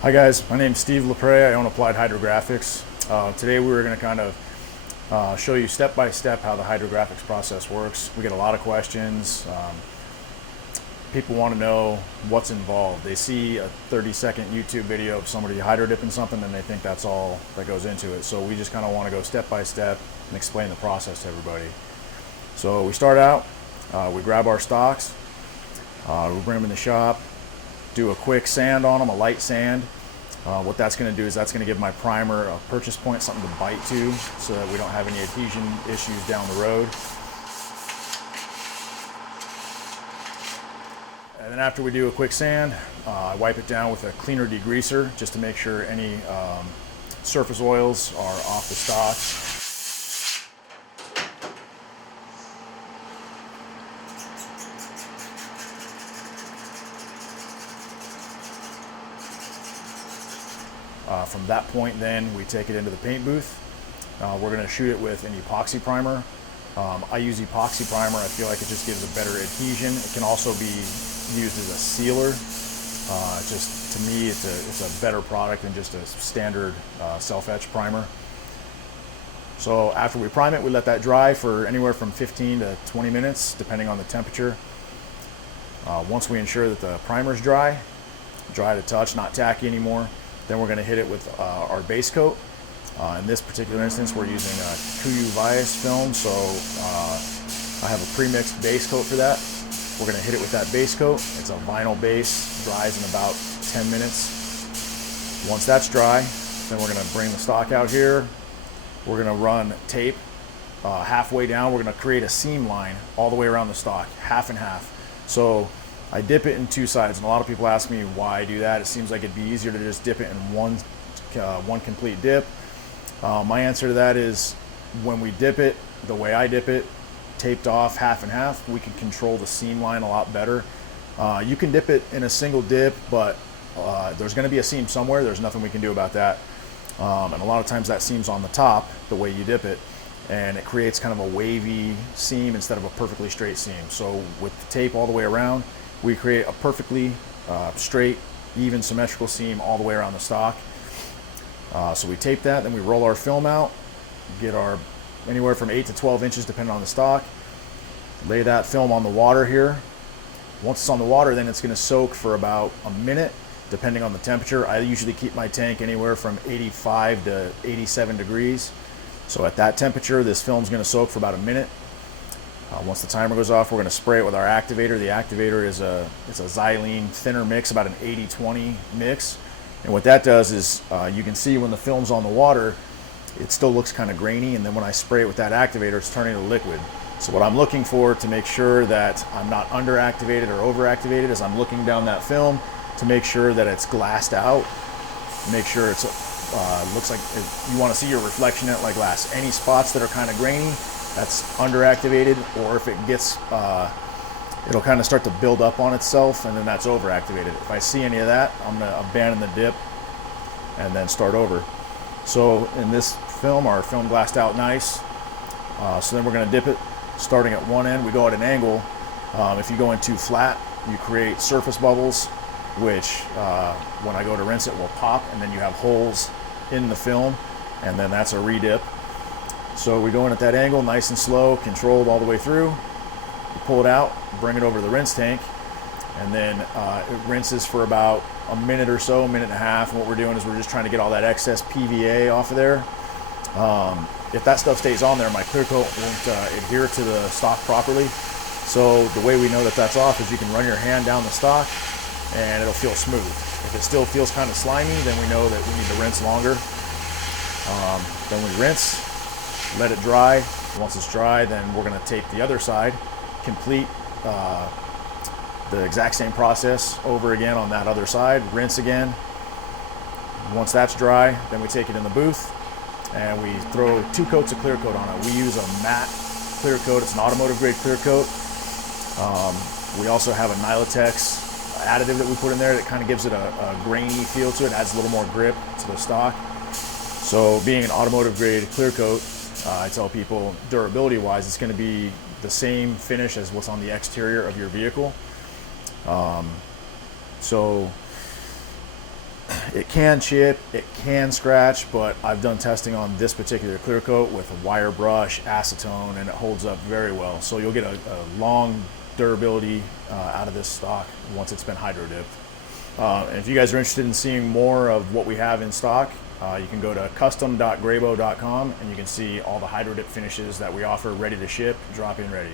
Hi guys, my name's Steve Lepre. I own Applied Hydrographics. Today we were going to kind of show you step by step how the hydrographics process works. We get a lot of questions. People want to know what's involved. They see a 30-second YouTube video of somebody hydro dipping something and they think that's all that goes into it. So we just kind of want to go step by step and explain the process to everybody. So we start out, we grab our stocks, we bring them in the shop, do a quick sand on them, a light sand. What that's going to do is that's going to give my primer a purchase point, something to bite to, so that we don't have any adhesion issues down the road. And then after we do a quick sand, I wipe it down with a cleaner degreaser just to make sure any surface oils are off the stock. From that point then we take it into the paint booth. We're going to shoot it with an epoxy primer. I use epoxy primer. I feel like it just gives a better adhesion. It can also be used as a sealer. Just to me it's a better product than just a standard self-etch primer. So after we prime it, we let that dry for anywhere from 15 to 20 minutes depending on the temperature. Once we ensure that the primer's dry to touch, not tacky anymore, then we're going to hit it with our base coat. In this particular instance, we're using a Kuyu Vias film, so I have a pre-mixed base coat for that. We're going to hit it with that base coat. It's a vinyl base, dries in about 10 minutes. Once that's dry, then we're going to bring the stock out here. We're going to run tape halfway down. We're going to create a seam line all the way around the stock, half and half. So I dip it in two sides, and a lot of people ask me why I do that. It seems like it'd be easier to just dip it in one complete dip. My answer to that is when we dip it, the way I dip it, taped off half and half, we can control the seam line a lot better. You can dip it in a single dip, but there's going to be a seam somewhere. There's nothing we can do about that. And a lot of times that seam's on the top, the way you dip it, and it creates kind of a wavy seam instead of a perfectly straight seam. So with the tape all the way around, we create a perfectly straight, even symmetrical seam all the way around the stock. So we tape that, then we roll our film out, get our anywhere from 8 to 12 inches depending on the stock. Lay that film on the water here. Once it's on the water, then it's going to soak for about a minute depending on the temperature. I usually keep my tank anywhere from 85 to 87 degrees. So at that temperature, this film's going to soak for about a minute. Once the timer goes off, we're going to spray it with our activator. The activator is it's a xylene thinner mix, about an 80-20 mix. And what that does is you can see when the film's on the water, it still looks kind of grainy, and then when I spray it with that activator, it's turning to liquid. So what I'm looking for to make sure that I'm not underactivated or overactivated is I'm looking down that film to make sure that it's glassed out. Make sure it's looks like you want to see your reflection in it like glass. Any spots that are kind of grainy, that's underactivated, or if it gets, it'll kind of start to build up on itself, and then that's overactivated. If I see any of that, I'm going to abandon the dip and then start over. So in this film, our film glassed out nice. So then we're going to dip it starting at one end. We go at an angle. If you go in too flat, you create surface bubbles, which when I go to rinse it will pop, and then you have holes in the film, and then that's a redip. So we go in at that angle, nice and slow, controlled all the way through. We pull it out, bring it over to the rinse tank, and then it rinses for about a minute or so, a minute and a half. And what we're doing is we're just trying to get all that excess PVA off of there. If that stuff stays on there, my clear coat won't adhere to the stock properly. So the way we know that that's off is you can run your hand down the stock and it'll feel smooth. If it still feels kind of slimy, then we know that we need to rinse longer. Then we rinse, let it dry. Once it's dry, then we're going to tape the other side, complete the exact same process over again on that other side, rinse again. Once that's dry, then we take it in the booth and we throw 2 coats of clear coat on it. We use a matte clear coat. It's an automotive grade clear coat. We also have a Nilotex additive that we put in there that kind of gives it a grainy feel to it, adds a little more grip to the stock. So being an automotive grade clear coat, I tell people durability wise, it's going to be the same finish as what's on the exterior of your vehicle. So It can chip, it can scratch, but I've done testing on this particular clear coat with a wire brush, acetone, and it holds up very well. So you'll get a long durability out of this stock once it's been hydro dipped. And if you guys are interested in seeing more of what we have in stock, you can go to custom.grayboe.com and you can see all the hydro dip finishes that we offer ready to ship, drop in ready.